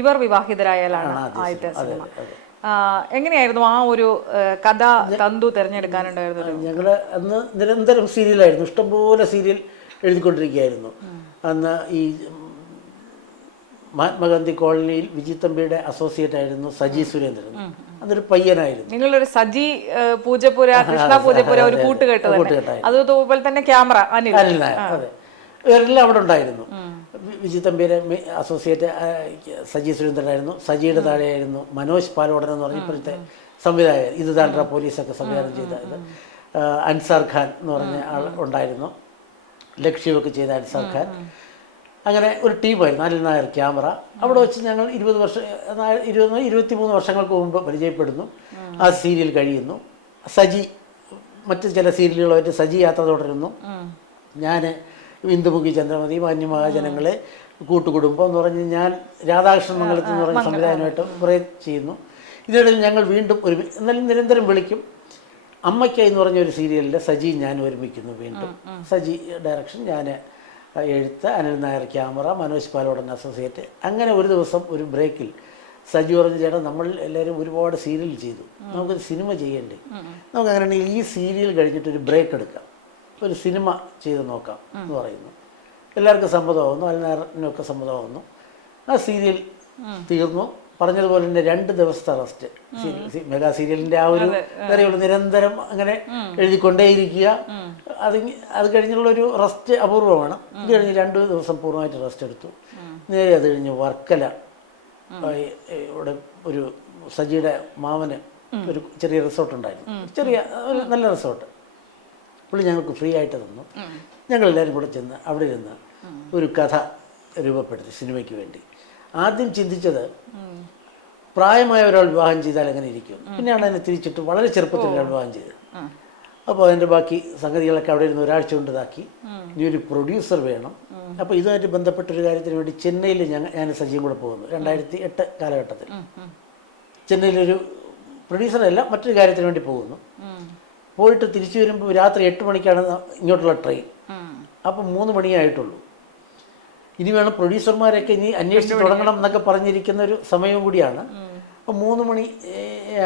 ഇവർ വിവാഹിതരായാലാണ് ആദ്യത്തെ സിനിമ. എങ്ങനെയായിരുന്നു ആ ഒരു കഥ തന്തു തിരഞ്ഞെടുക്കാനുണ്ടായിരുന്നത്? ഞങ്ങൾ അന്ന് നിരന്തരം സീരിയലായിരുന്നു, ഇഷ്ടംപോലെ സീരിയൽ എഴുതിക്കൊണ്ടിരിക്കുകയായിരുന്നു. അന്ന് ഈ മഹാത്മാഗാന്ധി കോളനിയിൽ വിജിത്തമ്പിയുടെ അസോസിയേറ്റ് ആയിരുന്നു സജി സുരേന്ദ്രൻ. അതൊരു പയ്യനായിരുന്നു. നിങ്ങളൊരു സജി പൂജപ്പുര, കൃഷ്ണ പൂജപ്പുര ഒരു കൂട്ടുകെട്ട്, അതുപോലെ തന്നെ ക്യാമറ അനിൽ. അതെ, ഇവരെല്ലാം അവിടെ ഉണ്ടായിരുന്നു. വിജിത്തമ്പിയുടെ അസോസിയേറ്റ് സജി സുരേന്ദ്രനായിരുന്നു. സജിയുടെ താഴെയായിരുന്നു മനോജ് പാലോടൻ എന്ന് പറഞ്ഞ ഇപ്പോഴത്തെ സംവിധായകൻ, ഇത് താഴ്ന്ന പോലീസൊക്കെ സംവിധാനം ചെയ്തത്. അൻസാർ ഖാൻ എന്ന് പറഞ്ഞ ആൾ ഉണ്ടായിരുന്നു, ലക്ഷ്യമൊക്കെ ചെയ്ത അൻസാർ ഖാൻ. അങ്ങനെ ഒരു ടീമായിരുന്നു. അനിൽ നായർ ക്യാമറ. അവിടെ വെച്ച് ഞങ്ങൾ 23 വർഷങ്ങൾക്ക് മുമ്പ് പരിചയപ്പെടുന്നു. ആ സീരിയൽ കഴിയുന്നു. സജി മറ്റ് ചില സീരിയലുകളുമായിട്ട് സജി യാത്ര തുടരുന്നു. ഞാൻ ഇന്ദുമുഖി ചന്ദ്രമതി, മാന്യമഹാജനങ്ങളെ, കൂട്ടുകുടുംബം എന്ന് പറഞ്ഞ് ഞാൻ രാധാകൃഷ്ണൻ മംഗലത്ത് എന്ന് പറഞ്ഞ സംവിധാനമായിട്ട് കുറേ ചെയ്യുന്നു. ഇതിനിടയിൽ ഞങ്ങൾ വീണ്ടും എന്നാലും നിരന്തരം വിളിക്കും. അമ്മയ്ക്ക എന്ന് പറഞ്ഞ ഒരു സീരിയലിൽ സജി ഞാൻ ഒരുമിക്കുന്നു വീണ്ടും. സജി ഡയറക്ഷൻ, ഞാൻ എഴുത്ത്, അനിൽ നായർ ക്യാമറ, മനോജ് പാലോടൻ അസോസിയേറ്റ്. അങ്ങനെ ഒരു ദിവസം ഒരു ബ്രേക്കിൽ സജി പറഞ്ഞു, ചേട്ടാ നമ്മൾ എല്ലാവരും ഒരുപാട് സീരിയൽ ചെയ്തു, നമുക്കൊരു സിനിമ ചെയ്യണ്ടേ, നമുക്ക് അങ്ങനെയാണെങ്കിൽ ഈ സീരിയൽ കഴിഞ്ഞിട്ട് ഒരു ബ്രേക്ക് എടുക്കാം, ഒരു സിനിമ ചെയ്ത് നോക്കാം എന്ന് പറയുന്നു. എല്ലാവർക്കും സമ്മതമാവുന്നു, അനിൽ നായറിനൊക്കെ സമ്മതമാവുന്നു. ആ സീരിയൽ തീർന്നു. പറഞ്ഞതുപോലെ തന്നെ 2 ദിവസത്തെ റെസ്റ്റ്. മെഗാ സീരിയലിൻ്റെ ആ ഒരു കാര്യമുള്ള നിരന്തരം അങ്ങനെ എഴുതിക്കൊണ്ടേയിരിക്കുക. അത് കഴിഞ്ഞുള്ളൊരു റെസ്റ്റ് അപൂർവമാണ്. ഇത് കഴിഞ്ഞ് 2 ദിവസം പൂർണ്ണമായിട്ട് റെസ്റ്റ് എടുത്തു. നേരെ അത് കഴിഞ്ഞ് വർക്കല ഇവിടെ ഒരു സജിയുടെ മാമന് ഒരു ചെറിയ റിസോർട്ടുണ്ടായിരുന്നു, ചെറിയ ഒരു നല്ല റിസോർട്ട്. പുള്ളി ഞങ്ങൾക്ക് ഫ്രീ ആയിട്ട് തന്നു. ഞങ്ങളെല്ലാവരും കൂടെ ചെന്ന് അവിടെ ഇരുന്ന് ഒരു കഥ രൂപപ്പെടുത്തി സിനിമയ്ക്ക് വേണ്ടി. ആദ്യം ചിന്തിച്ചത് പ്രായമായ ഒരാൾ വിവാഹം ചെയ്താൽ എങ്ങനെ ഇരിക്കും, പിന്നെയാണ് അതിനെ തിരിച്ചിട്ട് വളരെ ചെറുപ്പത്തിൽ ഒരാൾ വിവാഹം ചെയ്തത്. അപ്പോൾ അതിൻ്റെ ബാക്കി സംഗതികളൊക്കെ അവിടെ ഇരുന്ന് ഒരാഴ്ച കൊണ്ട് ഇതാക്കി. ഇനി ഒരു പ്രൊഡ്യൂസർ വേണം. അപ്പോൾ ഇതുമായിട്ട് ബന്ധപ്പെട്ടൊരു കാര്യത്തിന് വേണ്ടി ചെന്നൈയിൽ ഞാൻ സജിയും കൂടെ പോകുന്നു 2008 കാലഘട്ടത്തിൽ. ചെന്നൈയിലൊരു പ്രൊഡ്യൂസറല്ല, മറ്റൊരു കാര്യത്തിന് വേണ്ടി പോകുന്നു. പോയിട്ട് തിരിച്ചു വരുമ്പോൾ രാത്രി 8 മണിക്കാണ് ഇങ്ങോട്ടുള്ള ട്രെയിൻ. അപ്പം 3 മണിയായിട്ടുള്ളൂ. ഇനി വേണം പ്രൊഡ്യൂസർമാരൊക്കെ ഇനി അന്വേഷിച്ച് തുടങ്ങണം എന്നൊക്കെ പറഞ്ഞിരിക്കുന്ന ഒരു സമയവും കൂടിയാണ്. അപ്പോൾ 3 മണി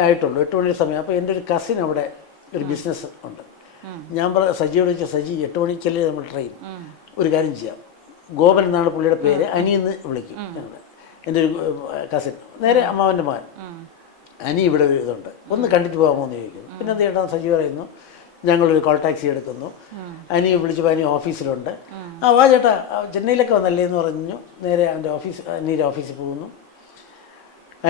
ആയിട്ടുള്ളൂ, 8 മണിയുടെ സമയം. അപ്പോൾ എൻ്റെ ഒരു കസിൻ അവിടെ ഒരു ബിസിനസ് ഉണ്ട്. ഞാൻ സജിയോട് ചോദിച്ചാൽ, സജി 8 മണിക്കല്ലേ നമ്മൾ ട്രെയിൻ, ഒരു കാര്യം ചെയ്യാം, ഗോപൻ എന്നാണ് പുള്ളിയുടെ പേര്, അനിയെന്ന് വിളിക്കും ഞങ്ങൾ, എൻ്റെ ഒരു കസിൻ, നേരെ അമ്മാവൻ്റെ മകൻ. അനി ഇവിടെ ഒരു ഇതുണ്ട്, ഒന്ന് കണ്ടിട്ട് പോകാമോ എന്ന് ചോദിക്കുന്നു. പിന്നെ എന്ത് ചേട്ടാ സജി പറയുന്നു, ഞങ്ങളൊരു കോൾ ടാക്സി എടുക്കുന്നു. അനിയെ വിളിച്ചപ്പോൾ അനി ഓഫീസിലുണ്ട്. വാ ചേട്ടാ ചെന്നൈയിലൊക്കെ വന്നല്ലേ എന്ന് പറഞ്ഞു. നേരെ അവൻ്റെ അനിയുടെ ഓഫീസിൽ പോകുന്നു.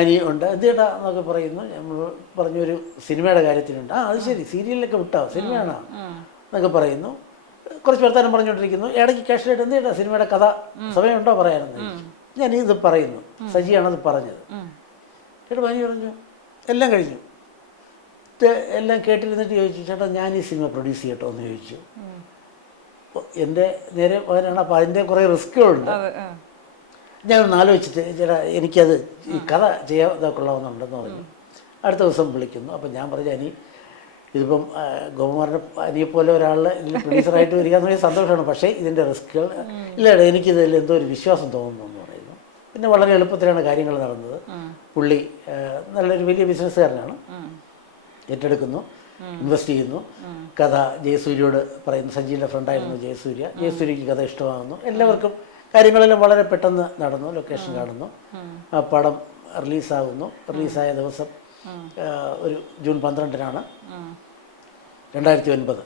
അനി ഉണ്ട്, എന്ത് ചേട്ടാ എന്നൊക്കെ പറയുന്നു. നമ്മൾ പറഞ്ഞൊരു സിനിമയുടെ കാര്യത്തിനുണ്ട്. അത് ശരി, സീരിയലിലൊക്കെ വിട്ടോ, സിനിമയാണോ എന്നൊക്കെ പറയുന്നു. കുറച്ച് വർത്താനം പറഞ്ഞുകൊണ്ടിരിക്കുന്നു. ഇടയ്ക്ക് കാഷ്വലായിട്ട്, എന്ത് ചേട്ടാ സിനിമയുടെ കഥ സമയമുണ്ടോ പറയാനെന്ന് ഞാനിത് പറയുന്നു. സജിയാണത് പറഞ്ഞത്. ചേട്ടാ അനി പറഞ്ഞു എല്ലാം കഴിഞ്ഞു. എല്ലാം കേട്ടിരുന്നിട്ട് ചോദിച്ചു, ചേട്ടാ ഞാൻ ഈ സിനിമ പ്രൊഡ്യൂസ് ചെയ്യട്ടോ എന്ന് ചോദിച്ചു. എൻ്റെ നേരെ പകരാണ്. അപ്പോൾ അതിൻ്റെ കുറേ റിസ്ക്കുകളുണ്ട്. ഞാനൊന്ന് ആലോചിച്ചിട്ട്, ചേട്ടാ എനിക്കത് ഈ കഥ ചെയ്യാതെ കൊള്ളാവുന്നുണ്ടെന്ന് പറഞ്ഞു. അടുത്ത ദിവസം വിളിക്കുന്നു. അപ്പം ഞാൻ പറഞ്ഞു, അനി ഇതിപ്പം ഗോപകുമാറിൻ്റെ അനിയെപ്പോലെ ഒരാൾ ഇതിൽ പ്രൊഡ്യൂസറായിട്ട് വരിക എന്ന് പറഞ്ഞാൽ സന്തോഷമാണ്, പക്ഷേ ഇതിൻ്റെ റിസ്ക്കുകൾ ഇല്ല, എനിക്കിതിൽ എന്തോ ഒരു വിശ്വാസം തോന്നുന്നു എന്ന് പറയുന്നു. പിന്നെ വളരെ എളുപ്പത്തിലാണ് കാര്യങ്ങൾ നടന്നത്. പുള്ളി നല്ലൊരു വലിയ ബിസിനസ്സുകാരനാണ്. ഏറ്റെടുക്കുന്നു, ഇൻവെസ്റ്റ് ചെയ്യുന്നു. കഥ ജയസൂര്യയോട് പറയുന്നു. സഞ്ജീവിൻ്റെ ഫ്രണ്ടായിരുന്നു ജയസൂര്യക്ക് കഥ ഇഷ്ടമാകുന്നു. എല്ലാവർക്കും കാര്യങ്ങളെല്ലാം വളരെ പെട്ടെന്ന് നടന്നു. ലൊക്കേഷൻ കാണുന്നു. ആ പടം റിലീസാകുന്നു. റിലീസായ ദിവസം ഒരു ജൂൺ 12-നാണ് 2009.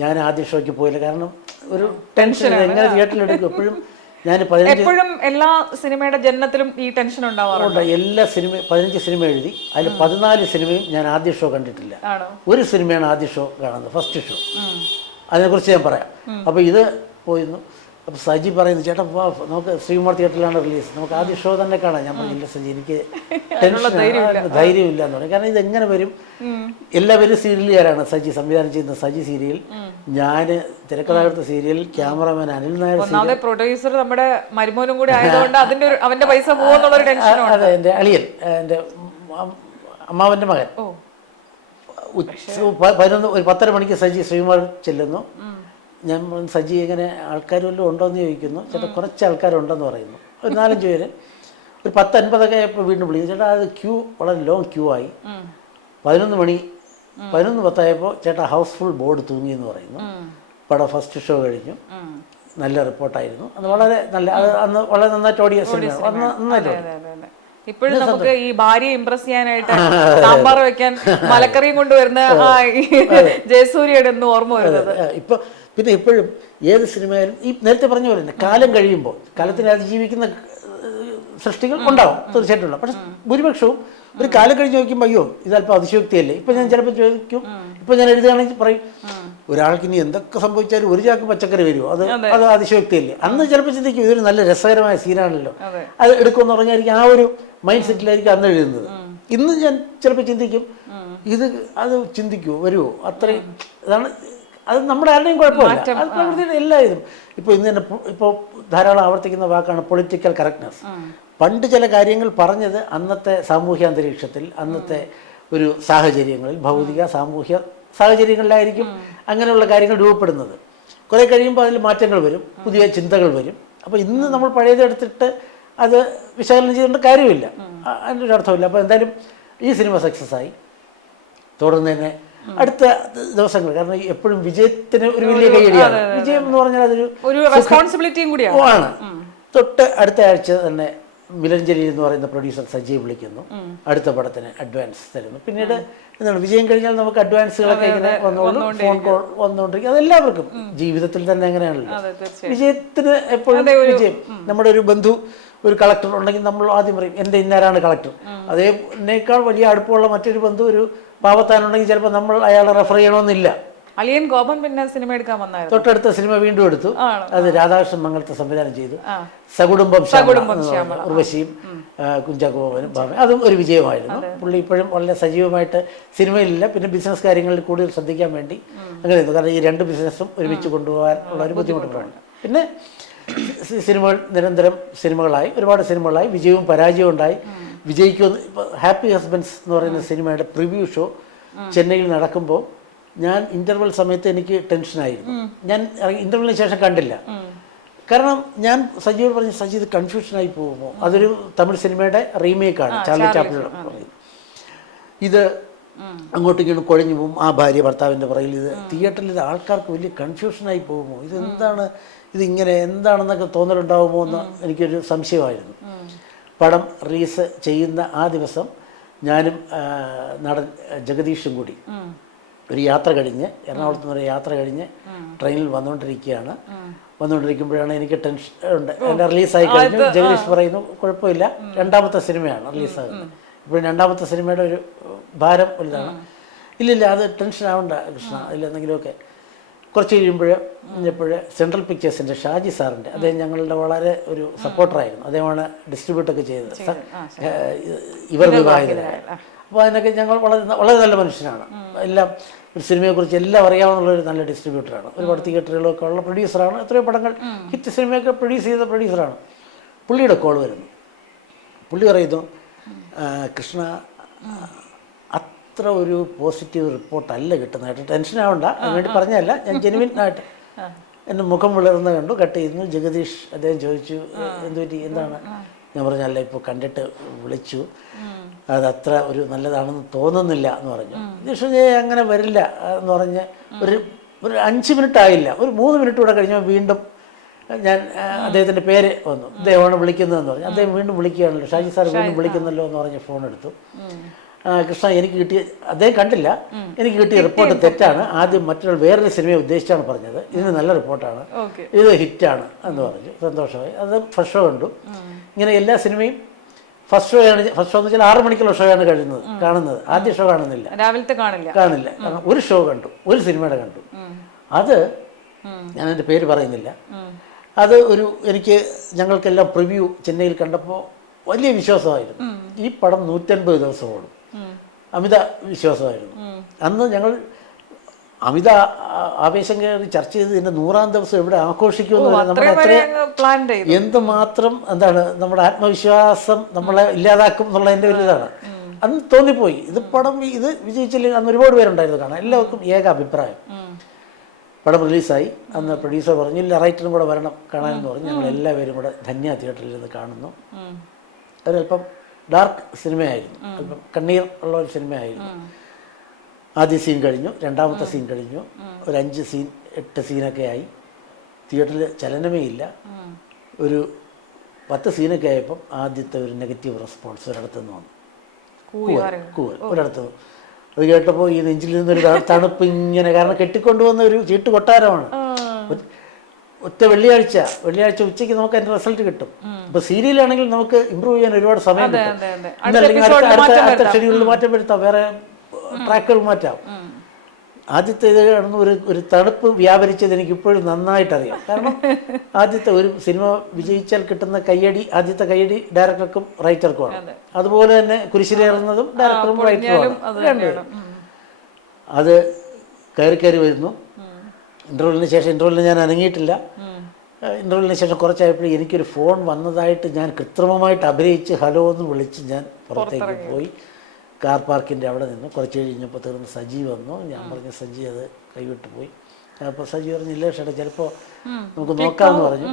ഞാൻ ആദ്യ ഷോയ്ക്ക് പോയില്ല, കാരണം ഒരു ടെൻഷൻ, എങ്ങനെ തിയേറ്ററിലെടുക്കും. എപ്പോഴും ഞാൻ എപ്പോഴും എല്ലാ സിനിമയുടെ ജനനത്തിലും ഈ ടെൻഷൻ ഉണ്ടാവാറുണ്ട്. എല്ലാ 15 സിനിമ എഴുതി, അതിൽ 14 സിനിമയും ഞാൻ ആദ്യ ഷോ കണ്ടിട്ടില്ല. ഒരു സിനിമയാണ് ആദ്യ ഷോ കാണുന്നത്, ഫസ്റ്റ് ഷോ. അതിനെക്കുറിച്ച് ഞാൻ പറയാം. അപ്പോൾ ഇത് പോയിരുന്നു. അപ്പോൾ സജി പറയുന്നു, ചേട്ടാ വാ നമുക്ക് ശ്രീകുമാർ തിയേറ്ററിലാണ് റിലീസ്, നമുക്ക് ആദ്യ ഷോ തന്നെ കാണാം. ഞാൻ പറഞ്ഞില്ല സജി, എനിക്ക് ധൈര്യമില്ല എന്ന് പറഞ്ഞു. കാരണം ഇതെങ്ങനെ വരും, എല്ലാവരും സീരിയലുകാരാണ്. സജി സംവിധാനം ചെയ്യുന്ന സജി സീരിയൽ, ഞാൻ തിരക്കഥാകൃത്ത് serial, cameraman Anil Nair, producer നമ്മുടെ മരുമോനും കൂടി ആയതുകൊണ്ട് അതിന്റെ അവന്റെ പൈസ പോകുന്നുള്ളൊരു ടെൻഷൻ. അതെ, എൻ്റെ അളിയൻ, എൻ്റെ അമ്മാവൻ്റെ മകൻ. ഒരു 10:30 മണിക്ക് സജി ശ്രീകുമാർ ചെല്ലുന്നു. ഞാൻ സജി ഇങ്ങനെ ആൾക്കാർ വല്ലതും ഉണ്ടോ എന്ന് ചോദിക്കുന്നു. ചേട്ടാ കുറച്ച് ആൾക്കാരുണ്ടെന്ന് പറയുന്നു. ഒരു 4-5 പേര്. ഒരു 10:50 ആയപ്പോൾ വീണ്ടും വിളിക്കും, ചേട്ടാ അത് ക്യൂ വളരെ ലോങ് ക്യൂ ആയി. 11 മണി 11:10 ആയപ്പോൾ ചേട്ടാ ഹൗസ്ഫുൾ ബോർഡ് തൂങ്ങി എന്ന് പറയുന്നു. പടം ഫസ്റ്റ് ഷോ കഴിഞ്ഞു, നല്ല റിപ്പോർട്ടായിരുന്നു. അത് വളരെ നല്ല, അത് അന്ന് വളരെ നന്നായിട്ട് ഓടിയ സിനിമയാണ്, നന്നായിട്ട് ഓടി. ഇപ്പോഴും നമുക്ക് ഈ ഭാര്യയെ ഇംപ്രസ് ചെയ്യാനായിട്ട് സാമ്പാർ വെക്കാൻ മലക്കറിയും കൊണ്ടുവരുന്ന ജയസൂര്യയുടെ ഒന്നും ഓർമ്മ വരുന്നത്. ഇപ്പൊ പിന്നെ ഇപ്പോഴും ഏത് സിനിമയിലും ഈ നേരത്തെ പറഞ്ഞ പോലെ തന്നെ കാലം കഴിയുമ്പോൾ കാലത്തിനെ അതിജീവിക്കുന്ന സൃഷ്ടികൾ ഉണ്ടാവും, തീർച്ചയായിട്ടും ഉണ്ടാവും. പക്ഷെ ഭൂരിപക്ഷവും ഒരു കാലം കഴിഞ്ഞ് നോക്കുമ്പോൾ അയ്യോ ഇതല്പം അതിശയോക്തിയല്ലേ. ഇപ്പം ഞാൻ ചിലപ്പോൾ ചോദിക്കും, ഇപ്പം ഞാൻ എഴുതുകയാണെങ്കിൽ പറയും ഒരാൾക്ക് ഇനി എന്തൊക്കെ സംഭവിച്ചാലും ഒരു ചാക്ക് പച്ചക്കറി വരുമോ, അത് അതിശയോക്തിയല്ലേ. അന്ന് ചിലപ്പോൾ ചിന്തിക്കും ഇതൊരു നല്ല രസകരമായ സീനാണല്ലോ, അത് എടുക്കുമെന്ന് പറഞ്ഞായിരിക്കും ആ ഒരു മൈൻഡ് സെറ്റിലായിരിക്കും അന്ന് എഴുതുന്നത്. ഇന്ന് ഞാൻ ചിലപ്പോൾ ചിന്തിക്കും അത് ചിന്തിക്കുമോ, വരുമോ, അത്രയും ഇതാണ്. അത് നമ്മുടെ ആരുടെയും കുഴപ്പമില്ല, അത് പ്രകൃതിയുടെ എല്ലാ ഇതും. ഇപ്പോൾ ഇന്ന് തന്നെ ഇപ്പോൾ ധാരാളം ആവർത്തിക്കുന്ന വാക്കാണ് പൊളിറ്റിക്കൽ കറക്റ്റ്നെസ്. പണ്ട് ചില കാര്യങ്ങൾ പറഞ്ഞത് അന്നത്തെ സാമൂഹ്യ അന്തരീക്ഷത്തിൽ, അന്നത്തെ ഒരു സാഹചര്യങ്ങളിൽ, ഭൗതിക സാമൂഹ്യ സാഹചര്യങ്ങളിലായിരിക്കും അങ്ങനെയുള്ള കാര്യങ്ങൾ രൂപപ്പെടുന്നത്. കുറേ കഴിയുമ്പോൾ അതിൽ മാറ്റങ്ങൾ വരും, പുതിയ ചിന്തകൾ വരും. അപ്പോൾ ഇന്ന് നമ്മൾ പഴയതെടുത്തിട്ട് അത് വിശകലനം ചെയ്തുകൊണ്ട് കാര്യമില്ല, അതിൻ്റെ ഒരു അർത്ഥമില്ല. അപ്പോൾ എന്തായാലും ഈ സിനിമ സക്സസ് ആയി. തുടർന്ന് തന്നെ അടുത്ത ദിവസങ്ങൾ, കാരണം എപ്പോഴും വിജയത്തിന് ഒരു വലിയ കൈയടിയാണ്. വിജയം എന്ന് പറഞ്ഞാൽ അതൊരു റെസ്പോൺസിബിലിറ്റിയും കൂടിയാണ് ആണ്. തൊട്ട് അടുത്ത ആഴ്ച തന്നെ മിലഞ്ജലി എന്ന് പറയുന്ന പ്രൊഡ്യൂസർ സജീവ് വിളിക്കുന്നു, അടുത്ത പടത്തിന് അഡ്വാൻസ് തരുന്നു. പിന്നീട് എന്താണ് വിജയം കഴിഞ്ഞാൽ നമുക്ക് അഡ്വാൻസുകളൊക്കെ ഇങ്ങനെ വന്നോളൂ, ഫോൺ കോൾ വന്നുകൊണ്ടിരിക്കും. അതെല്ലാവർക്കും ജീവിതത്തിൽ തന്നെ അങ്ങനെയാണല്ലോ. വിജയത്തിന് എപ്പോഴും വിജയം. നമ്മുടെ ഒരു ബന്ധു ഒരു കളക്ടർ ഉണ്ടെങ്കിൽ നമ്മൾ ആദ്യം പറയും എൻ്റെ ഇന്നാരാണ് കളക്ടർ. അതേനേക്കാൾ വലിയ അടുപ്പമുള്ള മറ്റൊരു ബന്ധു ഒരു പാവത്താനുണ്ടെങ്കിൽ ചിലപ്പോൾ നമ്മൾ അയാളെ റെഫർ ചെയ്യണമെന്നില്ല. അളിയൻ ഗോപൻ പിന്നെ സിനിമ എടുക്കാൻ വന്നായിരുന്നു. തൊട്ടടുത്ത സിനിമ വീണ്ടും എടുത്തു, അത് രാധാകൃഷ്ണൻ മംഗളത്തെ സംവിധാനം ചെയ്തു. സകുടുംബം ഉർവശിയും കുഞ്ചാക്കോ ബോബനും ഭാവം, അതും ഒരു വിജയമായിരുന്നു. പുള്ളി ഇപ്പോഴും വളരെ സജീവമായിട്ട് സിനിമയിലില്ല, പിന്നെ ബിസിനസ് കാര്യങ്ങളിൽ കൂടുതൽ ശ്രദ്ധിക്കാൻ വേണ്ടി അങ്ങനെയായിരുന്നു. കാരണം ഈ രണ്ട് ബിസിനസ്സും ഒരുമിച്ച് കൊണ്ടുപോകാൻ ഉള്ള ഒരു ബുദ്ധിമുട്ടുണ്ടാണ്. പിന്നെ സിനിമകൾ നിരന്തരം സിനിമകളായി, ഒരുപാട് സിനിമകളായി, വിജയവും പരാജയവും ഉണ്ടായി. വിജയിക്കുമെന്ന് ഇപ്പോൾ ഹാപ്പി ഹസ്ബൻഡ്സ് എന്ന് പറയുന്ന സിനിമയുടെ പ്രിവ്യൂ ഷോ ചെന്നൈയിൽ നടക്കുമ്പോൾ ഞാൻ ഇൻ്റർവെൽ സമയത്ത് എനിക്ക് ടെൻഷനായിരുന്നു. ഞാൻ ഇൻ്റർവെല്ലിന് ശേഷം കണ്ടില്ല. കാരണം ഞാൻ സജീവോട് പറഞ്ഞു, സജി ഇത് കൺഫ്യൂഷനായി പോകുമോ, അതൊരു തമിഴ് സിനിമയുടെ റീമേക്കാണ്, ചാർലി ചാപ്ലിൻ പറയുന്നത്. ഇത് അങ്ങോട്ടും ഇങ്ങോട്ടും കുഴഞ്ഞു പോകും, ആ ഭാര്യ ഭർത്താവിൻ്റെ പുറകിൽ. ഇത് തിയേറ്ററിൽ ഇത് ആൾക്കാർക്ക് വലിയ കൺഫ്യൂഷനായി പോകുമോ, ഇതെന്താണ്, ഇതിങ്ങനെ എന്താണെന്നൊക്കെ തോന്നലുണ്ടാകുമോ എന്ന് എനിക്കൊരു സംശയമായിരുന്നു. പടം റിലീസ് ചെയ്യുന്ന ആ ദിവസം ഞാനും നടൻ ജഗദീഷും കൂടി ഒരു യാത്ര കഴിഞ്ഞ്, എറണാകുളത്ത് നിന്ന് ഒരു യാത്ര കഴിഞ്ഞ് ട്രെയിനിൽ വന്നുകൊണ്ടിരിക്കുമ്പോഴാണ് എനിക്ക് ടെൻഷൻ ഉണ്ട്. എൻ്റെ റിലീസായി കഴിഞ്ഞു. ജഗദീഷ് പറയുന്നു കുഴപ്പമില്ല, രണ്ടാമത്തെ സിനിമയാണ് റിലീസാകുന്നത്, ഇപ്പോഴും രണ്ടാമത്തെ സിനിമയുടെ ഒരു ഭാരം വലുതാണ്. ഇല്ലില്ല അത് ടെൻഷൻ ആവണ്ട കൃഷ്ണ, അതിലെന്തെങ്കിലുമൊക്കെ. കുറച്ച് കഴിയുമ്പോൾ സെൻട്രൽ പിക്ചേഴ്സിൻ്റെ ഷാജി സാറിൻ്റെ, അദ്ദേഹം ഞങ്ങളുടെ വളരെ ഒരു സപ്പോർട്ടറായിരുന്നു. അദ്ദേഹമാണ് ഡിസ്ട്രിബ്യൂട്ടൊക്കെ ചെയ്തത്, ഇവർ വിവാഹിതരായ. അപ്പോൾ അതിനൊക്കെ ഞങ്ങൾ വളരെ വളരെ നല്ല മനുഷ്യനാണ്. എല്ലാം ഒരു സിനിമയെക്കുറിച്ച് എല്ലാം അറിയാവുന്നുള്ളൊരു നല്ല ഡിസ്ട്രിബ്യൂട്ടറാണ്. ഒരുപാട് തിയേറ്ററുകളൊക്കെ ഉള്ള പ്രൊഡ്യൂസറാണ്. എത്രയോ പടങ്ങൾ ഹിറ്റ് സിനിമയൊക്കെ പ്രൊഡ്യൂസ് ചെയ്ത പ്രൊഡ്യൂസറാണ്. പുള്ളിയുടെ കോൾ വരുന്നു. പുള്ളി പറയുന്നു, കൃഷ്ണ അത്ര ഒരു പോസിറ്റീവ് റിപ്പോർട്ടല്ല കിട്ടുന്നതായിട്ട്, ടെൻഷനാവണ്ട, അതിനുവേണ്ടി പറഞ്ഞതല്ല, ഞാൻ ജെനുവിൻ ആയിട്ട്. എൻ്റെ മുഖം വിളർന്ന് കണ്ടു, കട്ട് ചെയ്യുന്നു. ജഗദീഷ് അദ്ദേഹം ചോദിച്ചു എന്തുപറ്റി, എന്താണ്? ഞാൻ പറഞ്ഞല്ല, ഇപ്പോൾ കണ്ടിട്ട് വിളിച്ചു, അതത്ര ഒരു നല്ലതാണെന്ന് തോന്നുന്നില്ല എന്ന് പറഞ്ഞു. ജഗദീഷ് അങ്ങനെ വരില്ല എന്ന് പറഞ്ഞ് ഒരു 5 മിനിറ്റ് ആയില്ല, ഒരു 3 മിനിറ്റ് കൂടെ കഴിഞ്ഞാൽ വീണ്ടും ഞാൻ അദ്ദേഹത്തിൻ്റെ പേര് വന്നു, അദ്ദേഹമാണ് വിളിക്കുന്നതെന്ന് പറഞ്ഞു. അദ്ദേഹം വീണ്ടും വിളിക്കുകയാണല്ലോ, ഷാജി സാർ വീണ്ടും വിളിക്കുന്നല്ലോ എന്ന് പറഞ്ഞ് ഫോൺ എടുത്തു. കൃഷ്ണ എനിക്ക് കിട്ടിയ, അദ്ദേഹം കണ്ടില്ല, എനിക്ക് കിട്ടിയ റിപ്പോർട്ട് തെറ്റാണ്, ആദ്യം മറ്റൊരാൾ വേറൊരു സിനിമയെ ഉദ്ദേശിച്ചാണ് പറഞ്ഞത്, ഇതിന് നല്ല റിപ്പോർട്ടാണ്, ഇത് ഹിറ്റാണ് എന്ന് പറഞ്ഞു. സന്തോഷമായി. അത് ഫസ്റ്റ് ഷോ കണ്ടു. ഇങ്ങനെ എല്ലാ സിനിമയും ഫസ്റ്റ് ഷോ എന്ന് വെച്ചാൽ 6 മണിക്കുള്ള ഷോ ആണ് കാണുന്നത്. ആദ്യ ഷോ കാണുന്നില്ല, രാവിലത്തെ കാണില്ല. കാരണം ഒരു ഷോ കണ്ടു, ഒരു സിനിമയുടെ കണ്ടു. അത് ഞാൻ എൻ്റെ പേര് പറയുന്നില്ല. അത് എനിക്ക് ഞങ്ങൾക്കെല്ലാം പ്രിവ്യൂ ചെന്നൈയിൽ കണ്ടപ്പോൾ വലിയ വിശ്വാസമായിരുന്നു. ഈ പടം 150 ദിവസം ഓടും, അമിത വിശ്വാസമായിരുന്നു. അന്ന് ഞങ്ങൾ അമിത ആവേശം കയറി ചർച്ച ചെയ്ത് ഇതിൻ്റെ 100ാം ദിവസം എവിടെ ആഘോഷിക്കുമെന്ന് നമ്മുടെ എന്തുമാത്രം നമ്മുടെ ആത്മവിശ്വാസം നമ്മളെ ഇല്ലാതാക്കും എന്നുള്ളതിൻ്റെ ഒരു ഇതാണ്. അന്ന് തോന്നിപ്പോയി ഇത് പടം ഇത് വിജയിച്ചില്ലെങ്കിൽ. അന്ന് ഒരുപാട് പേരുണ്ടായിരുന്നു കാണാൻ, എല്ലാവർക്കും ഏക അഭിപ്രായം. പടം റിലീസായി. അന്ന് പ്രൊഡ്യൂസർ പറഞ്ഞു ഇല്ല റൈറ്ററും കൂടെ വരണം കാണാനെന്ന് പറഞ്ഞു. ഞങ്ങൾ എല്ലാവരും കൂടെ ധന്യ തിയേറ്ററിൽ നിന്ന് കാണുന്നു. ഒരല്പം ഡാർക്ക് സിനിമയായിരുന്നു, അല്പം കണ്ണീർ ഉള്ള ഒരു സിനിമയായിരുന്നു. ആദ്യ സീൻ കഴിഞ്ഞു, രണ്ടാമത്തെ സീൻ കഴിഞ്ഞു, ഒരു 5 സീൻ 8 സീനൊക്കെ ആയി. തിയേറ്ററിൽ ചലനമേ ഇല്ല. ഒരു 10 സീനൊക്കെ ആയപ്പം ആദ്യത്തെ ഒരു നെഗറ്റീവ് റെസ്പോൺസ് ഒരിടത്തുനിന്ന് വന്നു. കൂവൽ ഒരിടത്തുനിന്ന്. അത് കേട്ടപ്പോൾ ഈ നെഞ്ചിൽ നിന്നൊരു തണുപ്പ് ഇങ്ങനെ, കാരണം കെട്ടിക്കൊണ്ടുവന്ന ഒരു ചീട്ട് കൊട്ടാരമാണ്. ഒറ്റ വെള്ളിയാഴ്ച ഉച്ചയ്ക്ക് നമുക്ക് അതിൻ്റെ റിസൾട്ട് കിട്ടും. ഇപ്പോൾ സീരിയലാണെങ്കിൽ നമുക്ക് ഇമ്പ്രൂവ് ചെയ്യാൻ ഒരുപാട് സമയം കിട്ടും. അല്ലെങ്കിൽ അടുത്ത ഷെഡ്യൂളിൽ മാറ്റം വരുത്താം, വേറെ ട്രാക്കുകൾ മാറ്റാം. ആദ്യത്തെ ഇത് കാണുന്ന ഒരു തണുപ്പ് വ്യാപരിച്ചത് എനിക്ക് ഇപ്പോഴും നന്നായിട്ടറിയാം. കാരണം ആദ്യത്തെ ഒരു സിനിമ വിജയിച്ചാൽ കിട്ടുന്ന കയ്യടി, ആദ്യത്തെ കയ്യടി ഡയറക്ടർക്കും റൈറ്റർക്കുമാണ്. അതുപോലെ തന്നെ കുരിശിലേറുന്നതും ഡയറക്ടറും റൈറ്ററുമാണ്. അത് കയറി വരുന്നു. ഇൻ്റർവ്യൂവിന് ഞാൻ അനങ്ങിയിട്ടില്ല. ഇൻ്റർവ്യൂവിന് ശേഷം കുറച്ചായപ്പോഴും എനിക്കൊരു ഫോൺ വന്നതായിട്ട് ഞാൻ കൃത്രിമമായിട്ട് അഭിനയിച്ച് ഹലോ എന്ന് വിളിച്ച് ഞാൻ പുറത്തേക്ക് പോയി. കാർ പാർക്കിൻ്റെ അവിടെ നിന്ന് കുറച്ച് കഴിഞ്ഞപ്പോൾ തീർന്ന് സജി വന്നു. ഞാൻ പറഞ്ഞു സജി അത് കൈവിട്ട് പോയി. അപ്പോൾ സജി പറഞ്ഞില്ല ചേട്ടാ ചിലപ്പോൾ നമുക്ക് നോക്കാമെന്ന് പറഞ്ഞു.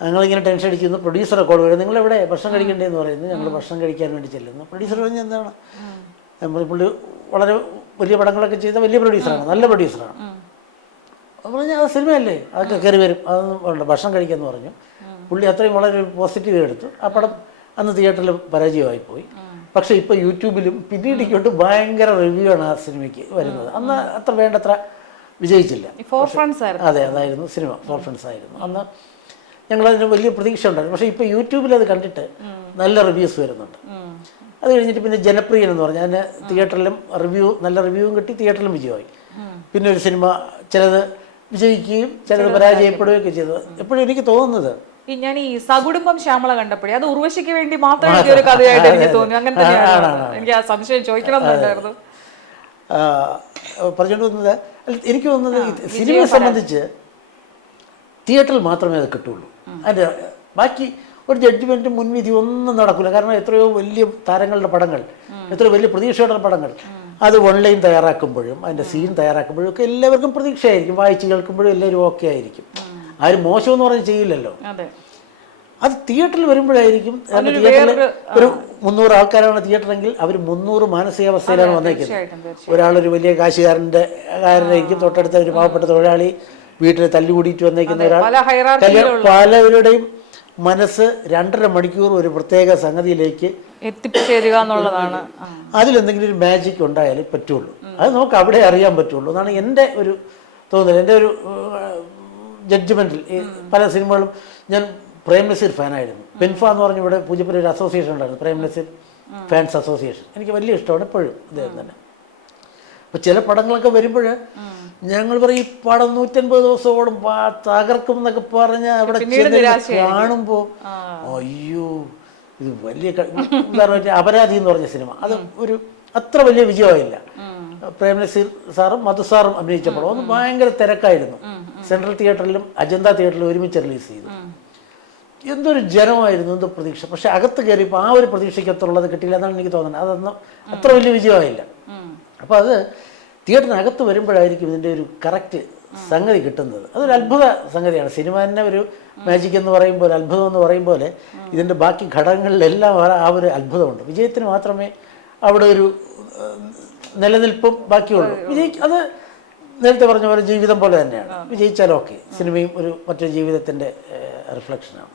ഞങ്ങളിങ്ങനെ ടെൻഷൻ അടിക്കുന്നു. പ്രൊഡ്യൂസറെ കോൾ വരും, നിങ്ങളെവിടെ ഭക്ഷണം കഴിക്കേണ്ടതെന്ന് പറയുന്നു. ഞങ്ങൾ ഭക്ഷണം കഴിക്കാൻ വേണ്ടി ചെല്ലുന്നു. പ്രൊഡ്യൂസർ പറഞ്ഞ് എന്താണ്, പുള്ളി വളരെ വലിയ പടങ്ങളൊക്കെ ചെയ്ത വലിയ പ്രൊഡ്യൂസറാണ്, നല്ല പ്രൊഡ്യൂസറാണ്. അപ്പോൾ പറഞ്ഞാൽ അത് സിനിമയല്ലേ, അതൊക്കെ കയറി വരും, അതൊന്നും വേണ്ട, ഭക്ഷണം കഴിക്കാമെന്ന് പറഞ്ഞു. പുള്ളി അത്രയും വളരെ പോസിറ്റീവ് എടുത്തു. ആ പടം അന്ന് തിയേറ്ററിൽ പരാജയമായി പോയി. പക്ഷേ ഇപ്പോൾ യൂട്യൂബിലും പിന്നീട് ഇങ്ങോട്ട് ഭയങ്കര റിവ്യൂ ആണ് ആ സിനിമയ്ക്ക് വരുന്നത്. അന്ന് അത്ര വേണ്ടത്ര വിജയിച്ചില്ല. അതെ, അതായിരുന്നു സിനിമ, 4 ഫ്രണ്ട്സ് ആയിരുന്നു. അന്ന് ഞങ്ങളതിന് വലിയ പ്രതീക്ഷ ഉണ്ടായിരുന്നു. പക്ഷേ ഇപ്പോൾ യൂട്യൂബിൽ അത് കണ്ടിട്ട് നല്ല റിവ്യൂസ് വരുന്നുണ്ട്. അത് കഴിഞ്ഞിട്ട് പിന്നെ ജനപ്രിയൻ എന്ന് പറഞ്ഞാൽ അതിന് തിയേറ്ററിലും നല്ല റിവ്യൂവും കിട്ടി, തിയേറ്ററിലും വിജയമായി. പിന്നെ ഒരു സിനിമ ചിലത് വിജയിക്കുകയും ചിലത് പരാജയപ്പെടുകയൊക്കെ ചെയ്തത്. എപ്പോഴും എനിക്ക് തോന്നുന്നത് ഞാൻ ഈ സകുടുംബം ശ്യാമള കണ്ടപ്പോഴേ അത് ഉർവശിക്ക് വേണ്ടി മാത്രം എഴുതിയ ഒരു കഥയായിട്ട് എനിക്ക് തോന്നി. അങ്ങനെ തന്നെയാണ്, എനിക്ക് ആ സംശയം ചോദിക്കണം എന്നുണ്ടായിരുന്നു. പറഞ്ഞുകൊണ്ട് വന്നത് എനിക്ക് തോന്നുന്നത് സിനിമയെ സംബന്ധിച്ച് തിയേറ്ററിൽ മാത്രമേ അത് കിട്ടുള്ളൂ. അതിൻ്റെ ബാക്കി ഒരു ജഡ്ജ്മെൻറ്റും മുൻവിധി ഒന്നും നടക്കില്ല. കാരണം എത്രയോ വലിയ താരങ്ങളുടെ പടങ്ങൾ, എത്രയോ വലിയ പ്രതീക്ഷയുടെ പടങ്ങൾ, അത് ഓൺലൈൻ തയ്യാറാക്കുമ്പോഴും അതിൻ്റെ സീൻ തയ്യാറാക്കുമ്പോഴും ഒക്കെ എല്ലാവർക്കും പ്രതീക്ഷയായിരിക്കും. വായിച്ച് കേൾക്കുമ്പോഴും എല്ലാവരും ഓക്കെ ആയിരിക്കും. ആരും മോശമെന്ന് പറഞ്ഞ് ചെയ്യില്ലല്ലോ. അത് തിയേറ്ററിൽ വരുമ്പോഴായിരിക്കും. തിയേറ്ററിൽ ഒരു 300 ആൾക്കാരാണ് തിയേറ്ററെങ്കിൽ അവർ 300 മാനസികാവസ്ഥയിലാണ് വന്നേക്കുന്നത്. ഒരാളൊരു വലിയ കാശുകാരനായിരിക്കും, തൊട്ടടുത്ത ഒരു പാവപ്പെട്ട തൊഴിലാളി, വീട്ടിൽ തല്ലുകൂടിയിട്ട് വന്നേക്കുന്ന ഒരാൾ. പലവരുടെയും മനസ്സ് 2.5 മണിക്കൂർ ഒരു പ്രത്യേക സംഗതിയിലേക്ക് എത്തിച്ചേരുക എന്നുള്ളതാണ്. അതിലെന്തെങ്കിലും ഒരു മാജിക് ഉണ്ടായാലേ പറ്റുള്ളൂ. അത് നമുക്ക് അവിടെ അറിയാൻ പറ്റുള്ളൂ എന്നാണ് എൻ്റെ ഒരു തോന്നൽ, എൻ്റെ ഒരു ജഡ്ജ്മെൻറ്റിൽ. പല സിനിമകളും ഞാൻ പ്രേം നസീർ ഫാനായിരുന്നു. പെൻഫ എന്ന് പറഞ്ഞ ഇവിടെ പൂജപ്പുര ഒരു അസോസിയേഷൻ ഉണ്ടായിരുന്നു, പ്രേം നസീർ ഫാൻസ് അസോസിയേഷൻ. എനിക്ക് വലിയ ഇഷ്ടമാണ് ഇപ്പോഴും അദ്ദേഹം തന്നെ. അപ്പോൾ ചില പടങ്ങളൊക്കെ വരുമ്പോൾ ഞങ്ങൾ പറയും ഈ പടം 150 ദിവസം ഓടും, തകർക്കും എന്നൊക്കെ പറഞ്ഞാൽ അവിടെ കാണുമ്പോൾ അയ്യോ ഇത് വലിയ ഉദാഹരണമായിട്ട് അപരാധി എന്ന് പറഞ്ഞ സിനിമ, അത് ഒരു അത്ര വലിയ വിജയമായില്ല. പ്രേം നസീർ സാറും മധു സാറും അഭിനയിച്ച പടം ഒന്ന് ഭയങ്കര തിരക്കായിരുന്നു. സെൻട്രൽ തിയേറ്ററിലും അജന്ത തിയേറ്ററിലും ഒരുമിച്ച് റിലീസ് ചെയ്തു. എന്തൊരു ജനമായിരുന്നു, എന്തോ പ്രതീക്ഷ. പക്ഷെ അകത്ത് കയറിയപ്പോൾ ആ ഒരു പ്രതീക്ഷയ്ക്കത്തുള്ളത് കിട്ടിയില്ല എന്നാണ് എനിക്ക് തോന്നുന്നത്. അതൊന്നും അത്ര വലിയ വിജയമായില്ല. അപ്പോൾ അത് തിയേറ്ററിനകത്ത് വരുമ്പോഴായിരിക്കും ഇതിൻ്റെ ഒരു കറക്റ്റ് സംഗതി കിട്ടുന്നത്. അതൊരു അത്ഭുത സംഗതിയാണ്. സിനിമ തന്നെ ഒരു മാജിക് എന്ന് പറയുമ്പോൾ, അത്ഭുതം എന്ന് പറയും പോലെ ഇതിൻ്റെ ബാക്കി ഘടകങ്ങളിലെല്ലാം ആ ഒരു അത്ഭുതമുണ്ട്. വിജയത്തിന് മാത്രമേ അവിടെ ഒരു നിലനിൽപ്പും ബാക്കിയുള്ളൂ. അത് നേരത്തെ പറഞ്ഞ പോലെ ജീവിതം പോലെ തന്നെയാണ്. വിജയിച്ചാൽ ഓക്കെ, സിനിമയും ഒരു മറ്റൊരു ജീവിതത്തിൻ്റെ റിഫ്ലക്ഷനാണ്.